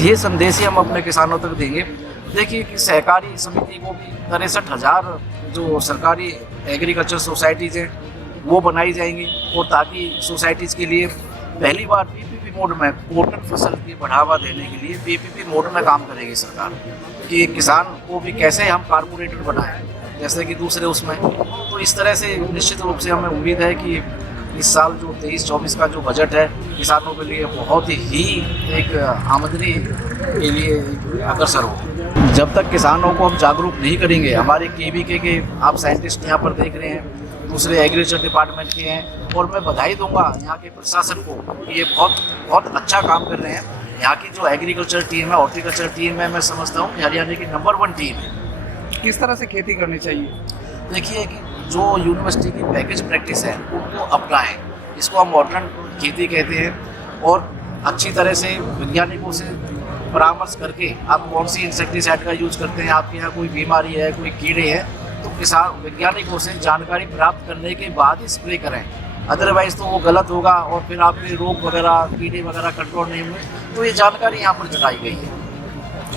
ये संदेश ही हम अपने किसानों तक देंगे। देखिए कि सहकारी समिति को भी 63,000 जो सरकारी एग्रीकल्चर सोसाइटीज़ हैं वो बनाई जाएंगी, और ताकि सोसाइटीज़ के लिए पहली बार पीपीपी मोड में कॉटन फसल की बढ़ावा देने के लिए पीपीपी मोड में काम करेगी सरकार, कि किसान को भी कैसे हम कारपोरेटर बनाएं जैसे कि दूसरे उसमें। तो इस तरह से निश्चित रूप से हमें उम्मीद है कि इस साल जो 23-24 का जो बजट है किसानों के लिए बहुत ही एक आमदनी के लिए अग्रसर हो। जब तक किसानों को हम जागरूक नहीं करेंगे, हमारे केवीके के आप साइंटिस्ट यहाँ पर देख रहे हैं, दूसरे एग्रीकल्चर डिपार्टमेंट के हैं, और मैं बधाई दूंगा यहाँ के प्रशासन को कि ये बहुत अच्छा काम कर रहे हैं। यहाँ की जो एग्रीकल्चर टीम है, हॉर्टिकल्चर टीम है, मैं समझता हूँ कि हरियाणा की नंबर 1 टीम है। किस तरह से खेती करनी चाहिए? देखिए कि जो यूनिवर्सिटी की पैकेज प्रैक्टिस है उनको अपनाएं, इसको हम मॉडर्न खेती कहते हैं, और अच्छी तरह से वैज्ञानिकों से परामर्श करके आप कौन सी इंसेक्टिसाइड का यूज करते हैं, आपके यहाँ कोई बीमारी है, कोई कीड़े हैं, तो किसान वैज्ञानिकों से जानकारी प्राप्त करने के बाद ही स्प्रे करें। अदरवाइज तो वो गलत होगा और फिर आपके रोग वगैरह, कीड़े वगैरह कंट्रोल नहीं हुए। तो ये जानकारी यहाँ पर जुटाई गई है।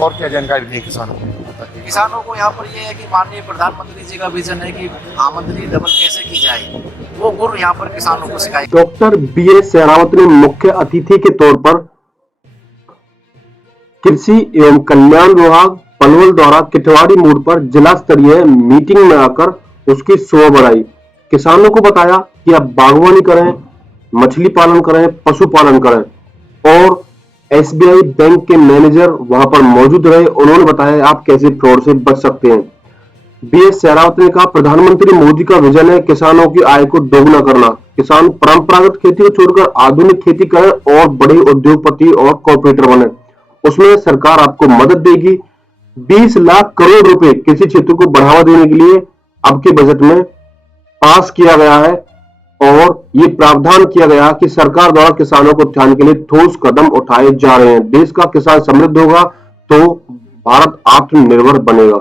और क्या जानकारी दी किसानों को? किसानों को यहाँ पर ये है कि माननीय प्रधानमंत्री जी का विजन है कि आमदनी डबल कैसे की जाए, वो गुर यहाँ पर किसानों को सिखाए। डॉक्टर BS शेरावत ने मुख्य अतिथि के तौर पर कृषि एवं कल्याण विभाग पलवल द्वारा किटवाड़ी मोड़ पर जिला स्तरीय मीटिंग में आकर उसकी शोभा बढ़ाई। किसानों को बताया कि आप बागवानी करें, मछली पालन करें, पशुपालन करें, और SBI बैंक के मैनेजर वहां पर मौजूद रहे। उन्होंने बताया आप कैसे फ्रॉड से बच सकते हैं। BS शेरावत ने कहा प्रधानमंत्री मोदी का विजन है किसानों की आय को दोगुना करना। किसान परंपरागत खेती को छोड़कर आधुनिक खेती करें और बड़े उद्योगपति और कॉर्पोरेटर बने, उसमें सरकार आपको मदद देगी। 20 लाख करोड़ रुपए कृषि क्षेत्र को बढ़ावा देने के लिए अब के बजट में पास किया गया है, और ये प्रावधान किया गया कि सरकार द्वारा किसानों को उत्थान के लिए ठोस कदम उठाए जा रहे हैं। देश का किसान समृद्ध होगा तो भारत आत्मनिर्भर बनेगा।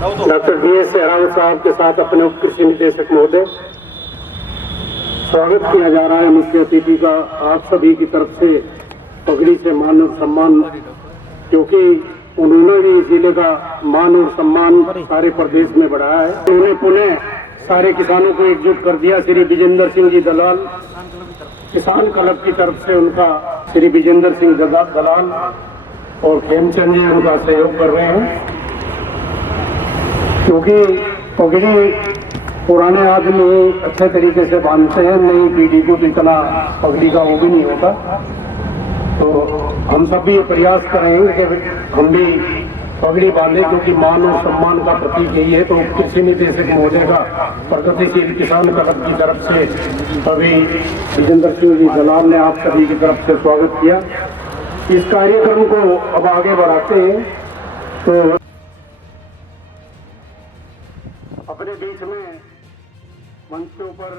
डॉक्टर BS शेरावत साहब के साथ अपने उप कृषि निदेशक महोदय, स्वागत किया जा रहा है मुख्य अतिथि का आप सभी की तरफ से पगड़ी से मान और सम्मान, क्योंकि उन्होंने भी जिले का मान और सम्मान सारे प्रदेश में बढ़ाया है। उन्होंने पुनः सारे किसानों को एकजुट कर दिया। श्री विजेंद्र सिंह जी दलाल किसान क्लब की तरफ से उनका श्री विजेंद्र सिंह दलाल और खेमचंद जी उनका सहयोग कर रहे हैं, क्योंकि पगड़ी पुराने आदमी अच्छे तरीके से बांधते हैं, नई पीढ़ी को तो इतना पगड़ी का वो भी नहीं होता। तो हम सब भी ये प्रयास करेंगे कि हम भी पगड़ी बांधे, क्योंकि मान और सम्मान का प्रतीक यही है। तो कृषि निदेशक महोदय का प्रगतिशील किसान क्लब की तरफ से अभी विजेंद्र सिंह जी दलाल ने आप सभी की तरफ से स्वागत किया। इस कार्यक्रम को अब आगे बढ़ाते हैं। तो अपने बीच में मंच के ऊपर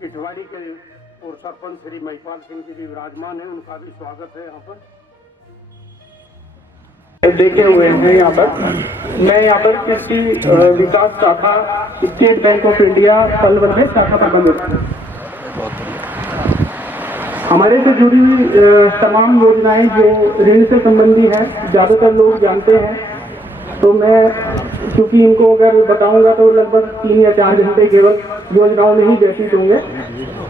किटवाड़ी के और सरपंच श्री महिपाल सिंह जी भी विराजमान है, उनका भी स्वागत है यहाँ पर देखे हुए हैं। यहाँ पर मैं यहाँ पर कृषि विकास शाखा state bank of India Palwal में शाखा प्रबंधक, हमारे से जुड़ी तमाम योजनाएं जो ऋण से संबंधी हैं ज्यादातर लोग जानते हैं, तो मैं क्योंकि इनको अगर बताऊंगा तो लगभग 3 या 4 घंटे केवल योजनाओं में ही व्यतीत होंगे।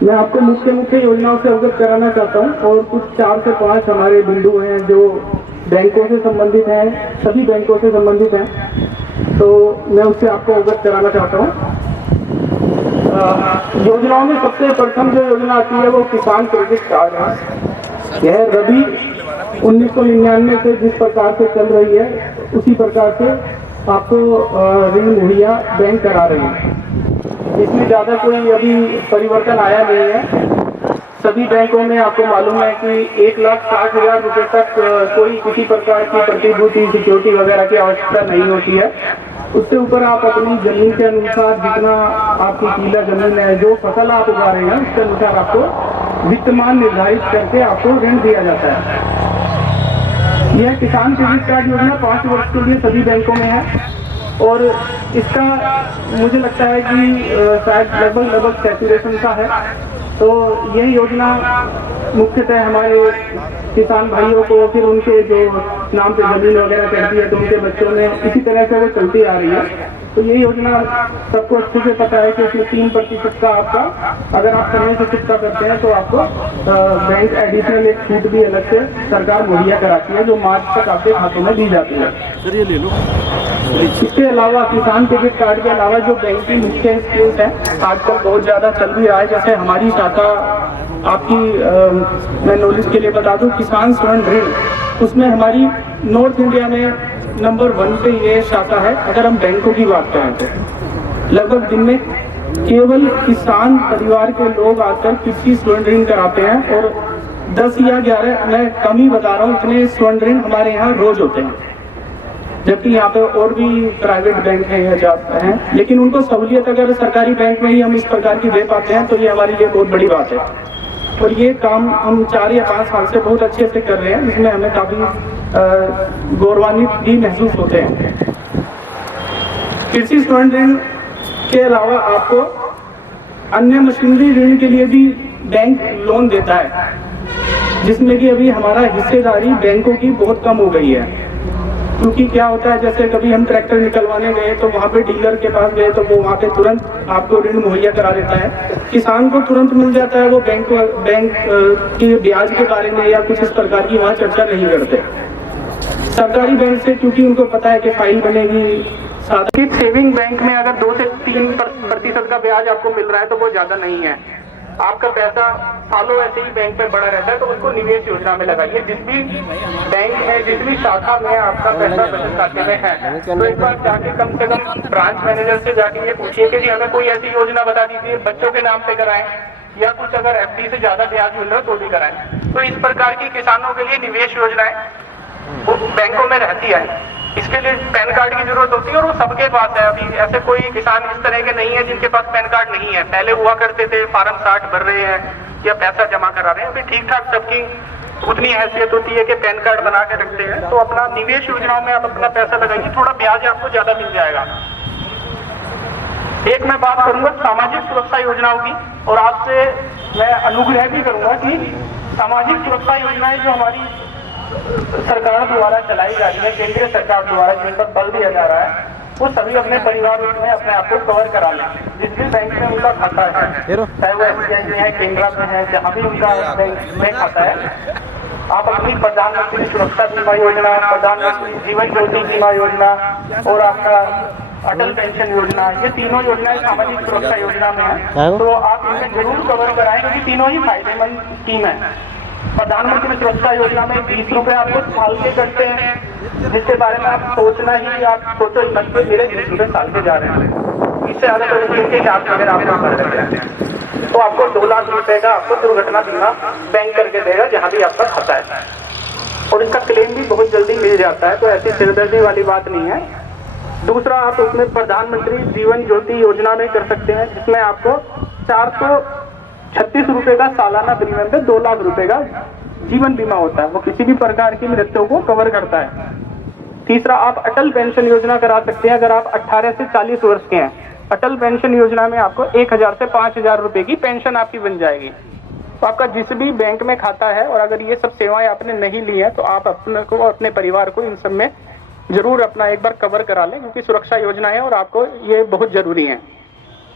मैं आपको मुख्य योजनाओं से अवगत कराना चाहता हूं, और कुछ 4 से 5 हमारे बिंदु हैं जो बैंकों से संबंधित हैं, सभी बैंकों से संबंधित हैं, तो मैं उससे आपको अवगत कराना चाहता हूँ। योजनाओं में सबसे प्रथम जो योजना आती है वो किसान क्रेडिट कार्ड है। यह रबी 1999 से जिस प्रकार से चल रही है उसी प्रकार से आपको ऋण मुहैया बैंक करा रही है। इसमें ज्यादा कोई अभी परिवर्तन आया नहीं है। सभी बैंकों में आपको मालूम है कि 1,60,000 रुपए तक कोई किसी प्रकार की प्रतिभूति सिक्योरिटी वगैरह की आवश्यकता नहीं होती है। उससे ऊपर आप अपनी जमीन के अनुसार जितना आपकी कीला जमीन है, जो फसल आप उगा रहे हैं उसके अनुसार आपको वित्तमान निर्धारित करके आपको ऋण दिया जाता है। यह किसान क्रेडिट कार्ड योजना 5 वर्ष के लिए सभी बैंकों में है, और इसका मुझे लगता है कि शायद लगभग सैचुरेशन का है। तो यह योजना मुख्यतः हमारे किसान भाइयों को फिर उनके जो नाम पे जमीन वगैरह चढ़ती है तो उनके बच्चों ने इसी तरह से वो चलती आ रही है। तो ये योजना सबको अच्छे से पता है कि इसमें 3% का आपका अगर आप समय से चुकता करते हैं तो आपको बैंक एडिशनल एक छूट भी अलग से सरकार मुहैया कराती है जो मार्च तक आपके खातों में दी जाती है। सर ये ले लो। इसके अलावा किसान क्रेडिट कार्ड के अलावा जो बैंक की मुख्य स्कीम्स हैं आजकल बहुत ज़्यादा चल भी रहा है। जैसे हमारी शाखा आपकी मैं नॉलेज के लिए बता दूं, किसान स्वर्ण ऋण, उसमें हमारी नॉर्थ इंडिया में नंबर 1 पे ये शाखा है। अगर हम बैंकों की बात करें तो लगभग दिन में केवल किसान परिवार के लोग आकर किसी स्वर्ण ऋण कराते हैं और 10 या 11, मैं कम ही बता रहा हूँ, इतने स्वर्ण ऋण हमारे यहाँ रोज होते हैं। जबकि यहाँ पे और भी प्राइवेट बैंक हैं या जाते हैं, लेकिन उनको सहूलियत अगर सरकारी बैंक में ही हम इस प्रकार की दे पाते हैं तो ये हमारे लिए बहुत बड़ी बात है। और ये काम हम 4 या 5 साल से बहुत अच्छे से कर रहे हैं, जिसमें हमें काफ़ी गौरवान्वित भी महसूस होते हैं। कृषि स्वर्ण ऋण के अलावा आपको अन्य मशीनरी ऋण के लिए भी बैंक लोन देता है, जिसमें कि अभी हमारा हिस्सेदारी बैंकों की बहुत कम हो गई है। क्योंकि क्या होता है, जैसे कभी हम ट्रैक्टर निकलवाने गए तो वहाँ पे डीलर के पास गए तो वो वहाँ पे तुरंत आपको ऋण मुहैया करा देता है, किसान को तुरंत मिल जाता है। वो बैंक के ब्याज के बारे में या कुछ इस प्रकार की वहाँ चर्चा नहीं करते। सरकारी बैंक से क्योंकि उनको पता है कि फाइल बनेगी। साधारण सेविंग बैंक में अगर 2 से 3% का ब्याज आपको मिल रहा है तो वो ज्यादा नहीं है। आपका पैसा सालों ऐसे ही बैंक में बड़ा रहता है, तो उसको निवेश योजना में लगाइए। जिस भी बैंक है, जिस भी शाखा में आपका पैसा बचत खाते में है, तो एक बार जाके कम से कम ब्रांच मैनेजर से जाके ये पूछिए कि जी हमें कोई ऐसी योजना बता दीजिए, बच्चों के नाम पे कराएं या कुछ अगर FD से ज्यादा ब्याज मिल रहा है तो भी कराएं। तो इस प्रकार की किसानों के लिए निवेश योजनाएं वो बैंकों में रहती है। इसके लिए पैन कार्ड की जरूरत होती है और वो सबके पास है। अभी ऐसे कोई किसान इस तरह के नहीं है जिनके पास पैन कार्ड नहीं है। पहले हुआ करते थे, फॉर्म 60 भर रहे हैं या पैसा जमा करा रहे हैं। अभी ठीक ठाक सबकी उतनी हैसियत होती है कि पैन कार्ड बना के रखते हैं। तो अपना निवेश योजनाओं में आप अपना पैसा लगाइए, थोड़ा ब्याज आपको ज्यादा मिल जाएगा। एक मैं बात करूंगा सामाजिक सुरक्षा योजनाओं की, और आपसे मैं अनुग्रह भी करूंगा कि सामाजिक सुरक्षा योजनाएं जो हमारी सरकार द्वारा चलाई जा रही है, केंद्रीय सरकार द्वारा जिन पर बल दिया जा रहा है, वो सभी अपने परिवार में अपने आप को कवर करा लें। जिस भी बैंक में उनका खाता है, चाहे वो SBI में है, केंद्रा में है, जहाँ भी उनका बैंक में खाता है, आप अपनी प्रधानमंत्री सुरक्षा बीमा योजना, प्रधानमंत्री जीवन ज्योति बीमा योजना और आपका अटल पेंशन योजना, ये तीनों योजनाएं सामाजिक सुरक्षा योजना में है, तो आप इनमें जरूर कवर कराएं क्योंकि तीनों ही फायदेमंद स्कीम है। प्रधानमंत्री सुरक्षा योजना में 20 रुपए आपको साल के कटते हैं, जिसके बारे में आप सोचना ही, आप सोचो ही मत कि मेरे 20 रुपए साल के जा रहे हैं। इससे ज्यादा तो इनके जांच वगैरह आपको कर देते हैं, तो आपको 2 लाख रुपए का आपको दुर्घटना बीमा बैंक करके देगा जहाँ भी आपका खाता है, और इसका क्लेम भी बहुत जल्दी मिल जाता है। तो ऐसी सिरदर्दी वाली बात नहीं है। दूसरा, आप उसमें प्रधानमंत्री जीवन ज्योति योजना में कर सकते हैं, जिसमें आपको 436 रुपए का सालाना प्रीमियम पे 2 लाख रुपए का जीवन बीमा होता है। वो किसी भी प्रकार की मृत्यु को कवर करता है। तीसरा, आप अटल पेंशन योजना करा सकते हैं अगर आप 18 से 40 वर्ष के हैं। अटल पेंशन योजना में आपको 1000 से 5000 रुपए की पेंशन आपकी बन जाएगी। तो आपका जिस भी बैंक में खाता है और अगर ये सब सेवाएं आपने नहीं ली है तो आप अपने को, अपने परिवार को इन सब में जरूर अपना एक बार कवर करा लें, क्योंकि सुरक्षा योजना है और आपको ये बहुत जरूरी है।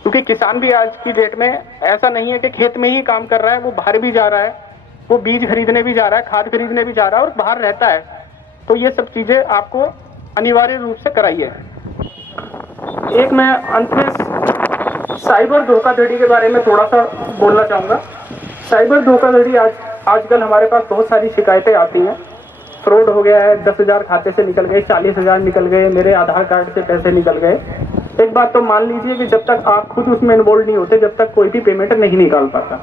क्योंकि किसान भी आज की डेट में ऐसा नहीं है कि खेत में ही काम कर रहा है, वो बाहर भी जा रहा है, वो बीज खरीदने भी जा रहा है, खाद खरीदने भी जा रहा है और बाहर रहता है। तो ये सब चीजें आपको अनिवार्य रूप से कराइए। एक मैं अंत में साइबर धोखाधड़ी के बारे में थोड़ा सा बोलना चाहूँगा। साइबर धोखाधड़ी आजकल हमारे पास बहुत सारी शिकायतें आती हैं। फ्रॉड हो गया है, 10,000 खाते से निकल गए, 40,000 निकल गए, मेरे आधार कार्ड से पैसे निकल गए। एक बात तो मान लीजिए कि जब तक आप खुद उसमें इन्वॉल्व नहीं होते, जब तक कोई भी पेमेंट नहीं निकाल पाता।